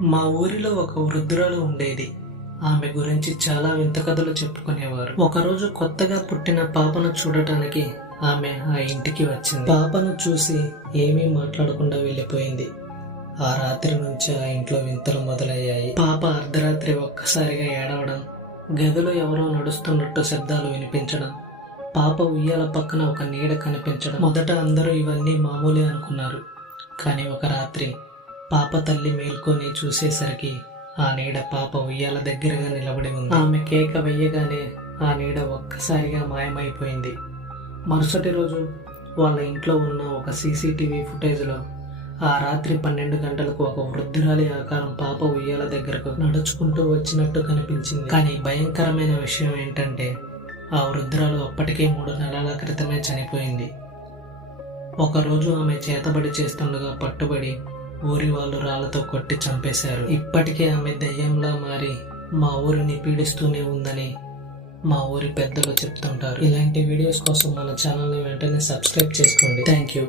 మా ఊరిలో ఒక వృద్ధురాలు ఉండేది. ఆమె గురించి చాలా వింత కథలు చెప్పుకునేవారు. ఒకరోజు కొత్తగా పుట్టిన పాపను చూడటానికి ఆమె ఆ ఇంటికి వచ్చింది. పాపను చూసి ఏమీ మాట్లాడకుండా వెళ్ళిపోయింది. ఆ రాత్రి నుంచి ఆ ఇంట్లో వింతలు మొదలయ్యాయి. పాప అర్ధరాత్రి ఒక్కసారిగా ఏడవడం, గదిలో ఎవరో నడుస్తున్నట్టు శబ్దాలు వినిపించడం, పాప ఉయ్యాల పక్కన ఒక నీడ కనిపించడం. మొదట అందరూ ఇవన్నీ మామూలే అనుకున్నారు. కానీ ఒక రాత్రి పాప తల్లి మేల్కొని చూసేసరికి ఆ నీడ పాప ఉయ్యాల దగ్గరగా నిలబడి ఉంది. ఆమె కేక వెయ్యగానే ఆ నీడ ఒక్కసారిగా మాయమైపోయింది. మరుసటి రోజు వాళ్ళ ఇంట్లో ఉన్న ఒక సీసీటీవీ ఫుటేజ్లో ఆ రాత్రి 12 గంటలకు ఒక వృద్ధురాలి ఆకారం పాప ఉయ్యాల దగ్గరకు నడుచుకుంటూ వచ్చినట్టు కనిపించింది. కానీ భయంకరమైన విషయం ఏంటంటే ఆ వృద్ధురాలు అప్పటికే 3 నెలల క్రితమే చనిపోయింది. ఒకరోజు ఆమె చేతబడి చేస్తుండగా పట్టుబడి ఊరి వాళ్ళు రాళ్లతో కొట్టి చంపేశారు. ఇప్పటికే ఆమె దయ్యంలా మారి మా ఊరిని పీడిస్తూనే ఉందని మా ఊరి పెద్దలు చెప్తుంటారు. ఇలాంటి వీడియోస్ కోసం మన ఛానల్ని వెంటనే సబ్స్క్రైబ్ చేసుకోండి. Thank you.